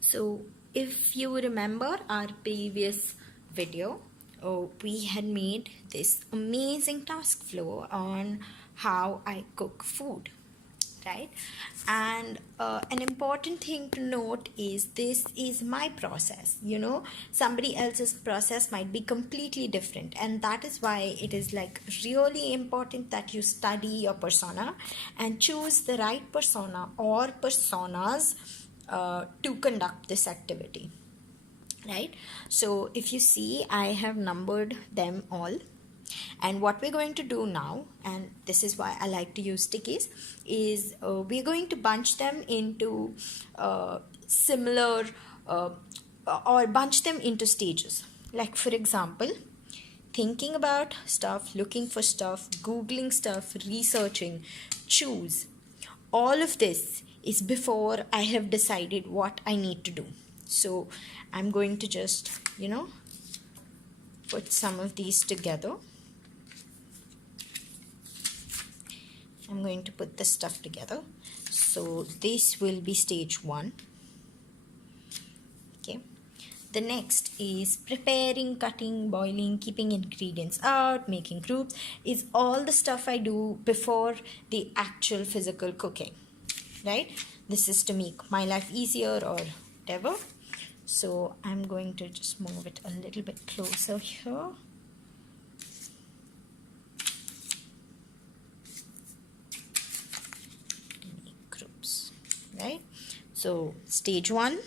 So if you remember our previous video, we had made this amazing task flow on how I cook food, right? And an important thing to note is this is my process. Somebody else's process might be completely different, and that is why it is like really important that you study your persona and choose the right persona or personas to conduct this activity, right? So if you see, I have numbered them all, and what we're going to do now, and this is why I like to use stickies, is we're going to bunch them into similar or bunch them into stages. Like for example, thinking about stuff, looking for stuff, googling stuff, researching, choose. All of this is before I have decided what I need to do. So I'm going to just, put some of these together. I'm going to put this stuff together. So this will be stage 1. Okay. The next is preparing, cutting, boiling, keeping ingredients out, making groups, is all the stuff I do before the actual physical cooking, right? This is to make my life easier or whatever. So I'm going to just move it a little bit closer here. Make groups, right? So stage 1,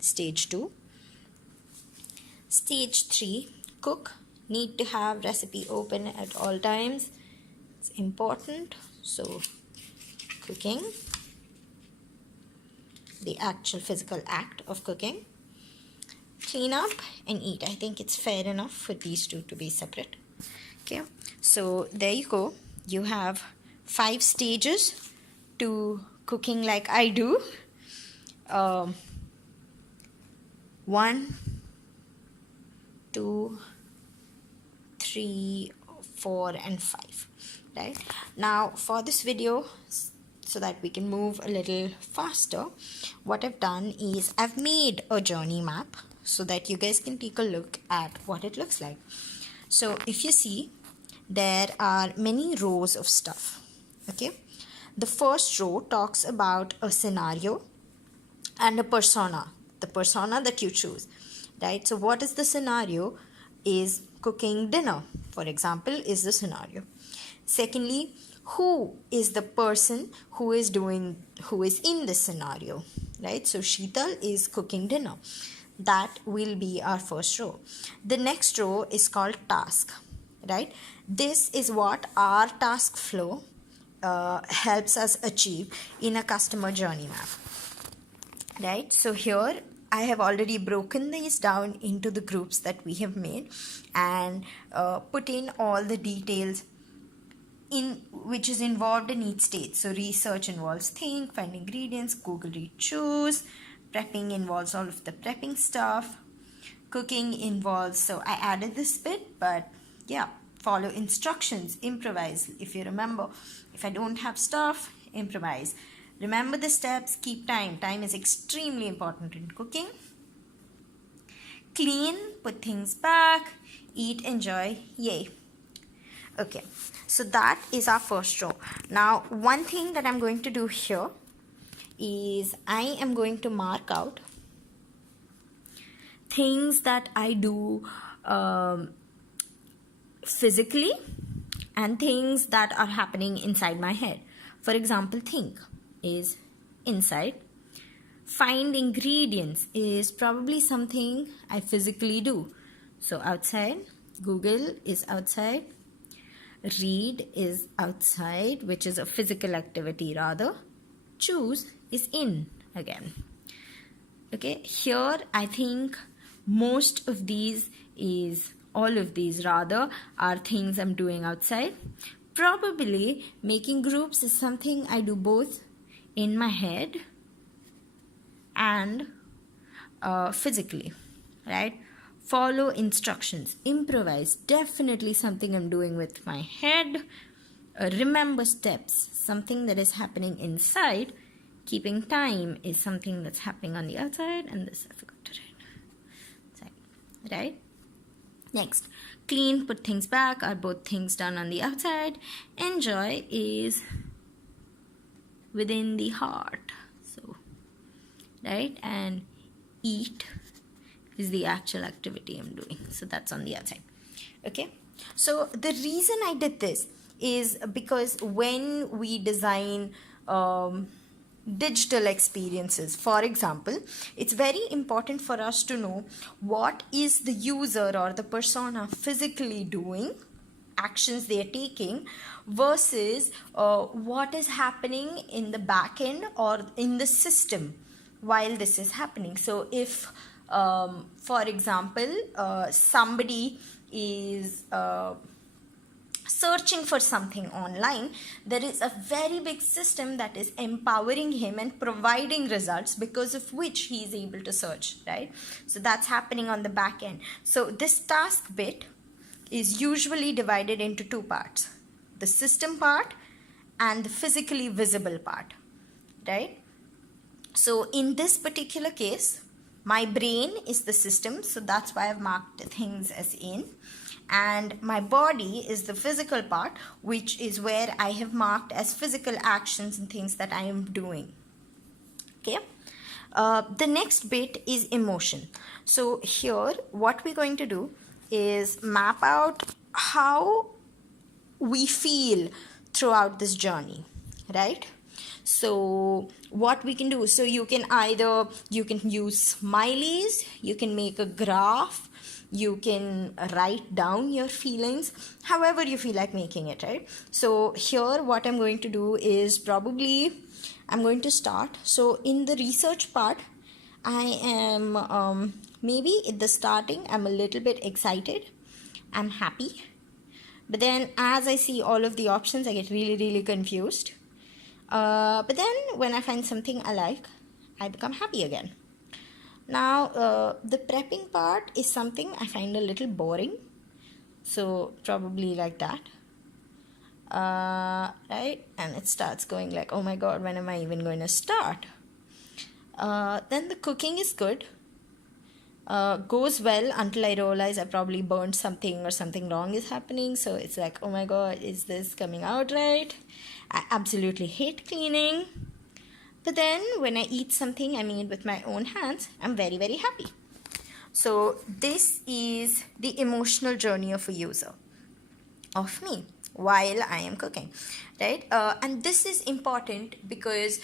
stage 2. Stage 3, cook. Need to have recipe open at all times. It's important. So cooking, the actual physical act of cooking. Clean up and eat. I think it's fair enough for these two to be separate. Okay, so there you go. You have 5 stages to cooking like I do. 1, 2, 3, 4, and 5. Right now, for this video, so that we can move a little faster, what I've done is I've made a journey map so that you guys can take a look at what it looks like. So if you see, there are many rows of stuff. Okay, the first row talks about a scenario and a persona, the persona that you choose, right? So what is the scenario? Is cooking dinner, for example, is the scenario. Secondly, who is the person who is in this scenario, right? So Sheetal is cooking dinner. That will be our first row. The next row is called task, right? This is what our task flow helps us achieve in a customer journey map, right? So here I have already broken these down into the groups that we have made and put in all the details in which is involved in each stage. So research involves think, find ingredients, Google, read, choose. Prepping involves all of the prepping stuff. Cooking involves, so I added this bit, but yeah, follow instructions, improvise. If you remember, if I don't have stuff, improvise. Remember the steps, keep time. Time is extremely important in cooking. Clean, put things back, eat, enjoy, yay. Okay, so that is our first row. Now, one thing that I'm going to do here is I am going to mark out things that I do physically and things that are happening inside my head. For example, think is inside. Find ingredients is probably something I physically do. So outside. Google is outside. Read is outside, which is a physical activity rather. Choose is in again. Okay, here I think most of these all of these rather are things I'm doing outside. Probably making groups is something I do both in my head and physically, right? Follow instructions, improvise, definitely something I'm doing with my head. Remember steps, something that is happening inside. Keeping time is something that's happening on the outside, and this I forgot to write. Right? Next, clean, put things back are both things done on the outside. Enjoy is within the heart. So, right? And eat is the actual activity I'm doing. So that's on the outside. Okay? So the reason I did this is because when we design digital experiences, for example, it's very important for us to know what is the user or the persona physically doing, actions they are taking, versus what is happening in the back end or in the system while this is happening. So if for example somebody is searching for something online, there is a very big system that is empowering him and providing results because of which he is able to search, right? So that's happening on the back end. So this task bit is usually divided into two parts: the system part and the physically visible part, right? So in this particular case, my brain is the system, so that's why I've marked things as in. And my body is the physical part, which is where I have marked as physical actions and things that I am doing. Okay. The next bit is emotion. So here, what we're going to do is map out how we feel throughout this journey, right? So what we can do, so you can use smileys, you can make a graph, you can write down your feelings, however you feel like making it, right? So here what I'm going to do is I'm going to start. So in the research part, I am maybe at the starting I'm a little bit excited, I'm happy, but then as I see all of the options I get really confused. But then when I find something I like, I become happy again. Now the prepping part is something I find a little boring, so probably like that, right? And it starts going like, oh my god, when am I even going to start? Then the cooking is good, goes well until I realize I probably burned something or something wrong is happening. So it's like, oh my god, is this coming out right? I absolutely hate cleaning. But then when I eat something I made with my own hands, I'm very happy. So this is the emotional journey of a user, of me, while I am cooking, right? And this is important because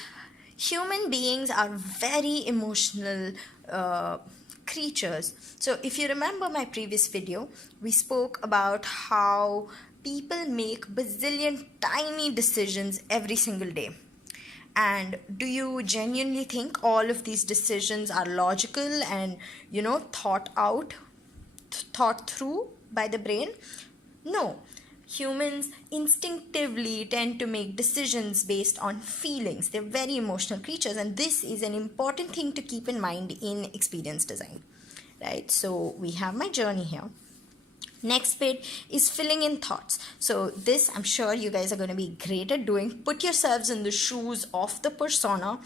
human beings are very emotional creatures. So if you remember my previous video, we spoke about how people make bazillion tiny decisions every single day. And do you genuinely think all of these decisions are logical and, thought through by the brain? No. Humans instinctively tend to make decisions based on feelings. They're very emotional creatures, and this is an important thing to keep in mind in experience design, right? So we have my journey here. Next bit is filling in thoughts. So this I'm sure you guys are going to be great at doing. Put yourselves in the shoes of the persona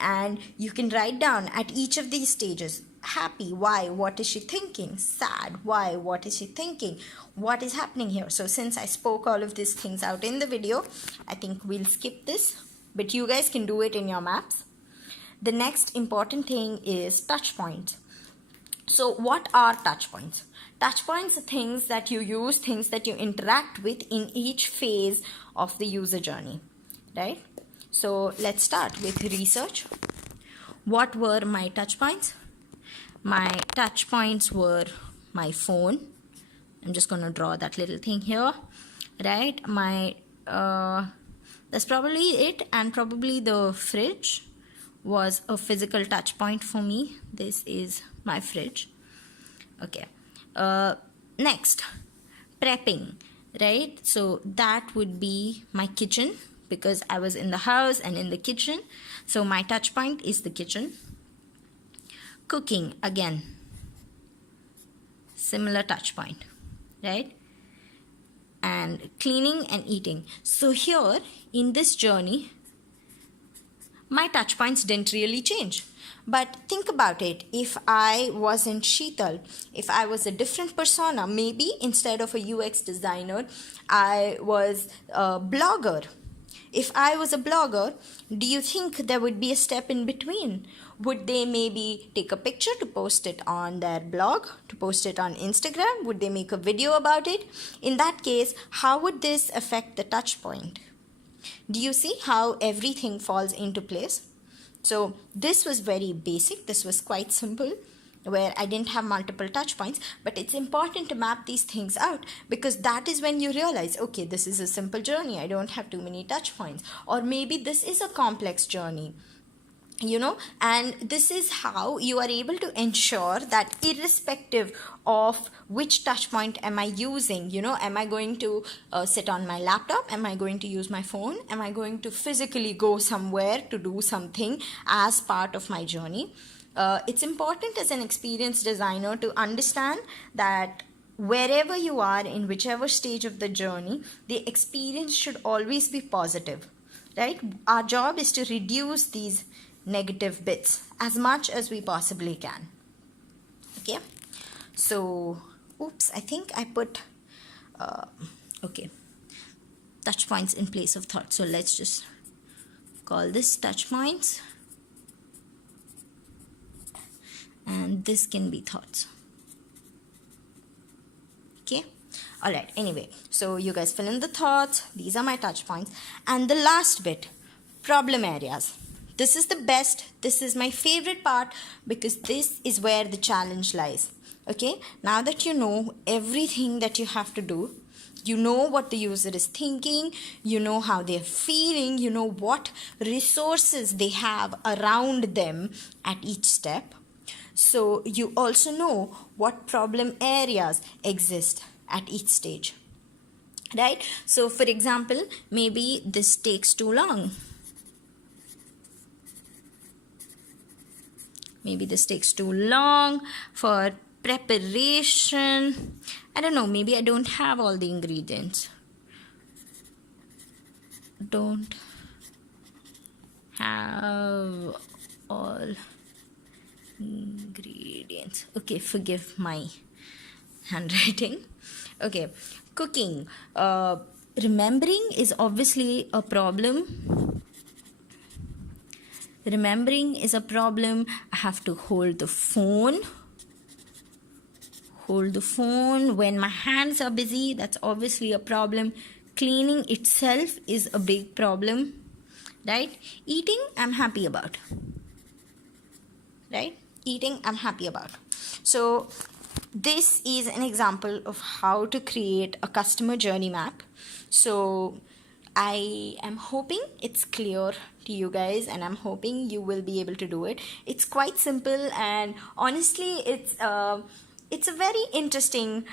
and you can write down at each of these stages: happy, why, what is she thinking? Sad, why, what is she thinking? What is happening here? So since I spoke all of these things out in the video, I think we'll skip this, but you guys can do it in your maps. The next important thing is touch points. So what are touch points? Touch points are things that you use, things that you interact with in each phase of the user journey, right? So let's start with research. What were my touch points? My touch points were my phone. I'm just going to draw that little thing here, right? That's probably it, and probably the fridge was a physical touch point for me. This is my fridge. Okay. Next, prepping, right? So that would be my kitchen, because I was in the house and in the kitchen. So my touch point is the kitchen. Cooking, again, similar touch point, right? And cleaning and eating. So here in this journey, my touch points didn't really change. But think about it, if I wasn't Sheetal, if I was a different persona, maybe instead of a UX designer, I was a blogger. If I was a blogger, do you think there would be a step in between? Would they maybe take a picture to post it on their blog, to post it on Instagram? Would they make a video about it? In that case, how would this affect the touch point? Do you see how everything falls into place? So this was very basic. This was quite simple, where I didn't have multiple touch points, but it's important to map these things out, because that is when you realize, okay, this is a simple journey. I don't have too many touch points. Or maybe this is a complex journey, and this is how you are able to ensure that irrespective of which touch point am I using, am I going to sit on my laptop, am I going to use my phone, am I going to physically go somewhere to do something as part of my journey. It's important as an experienced designer to understand that wherever you are, in whichever stage of the journey, the experience should always be positive, right? Our job is to reduce these negative bits as much as we possibly can. Okay, so I think I put touch points in place of thoughts. So let's just call this touch points, and this can be thoughts. Okay, all right. Anyway, so you guys fill in the thoughts. These are my touch points. And the last bit, problem areas. This is the best. This is my favorite part, because this is where the challenge lies. Okay, now that you know everything that you have to do, you know what the user is thinking, you know how they're feeling, you know what resources they have around them at each step. So you also know what problem areas exist at each stage, right? So for example, maybe this takes too long. Maybe this takes too long for preparation. I don't know, maybe I don't have all the ingredients. Don't have all ingredients. Okay, forgive my handwriting. Okay, cooking. Remembering is obviously a problem. Remembering is a problem. I have to hold the phone when my hands are busy. That's obviously a problem. Cleaning itself is a big problem, right? Eating, I'm happy about, right? Eating, I'm happy about. So this is an example of how to create a customer journey map. So I am hoping it's clear to you guys, and I'm hoping you will be able to do it. It's quite simple, and honestly, it's a very interesting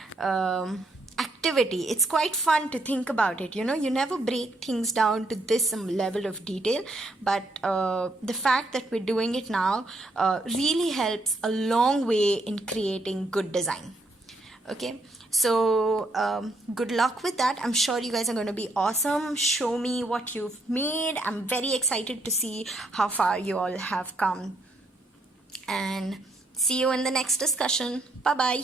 activity. It's quite fun to think about it. You never break things down to this level of detail, but the fact that we're doing it now really helps a long way in creating good design. Okay, so good luck with that. I'm sure you guys are going to be awesome. Show me what you've made. I'm very excited to see how far you all have come, and see you in the next discussion. Bye bye.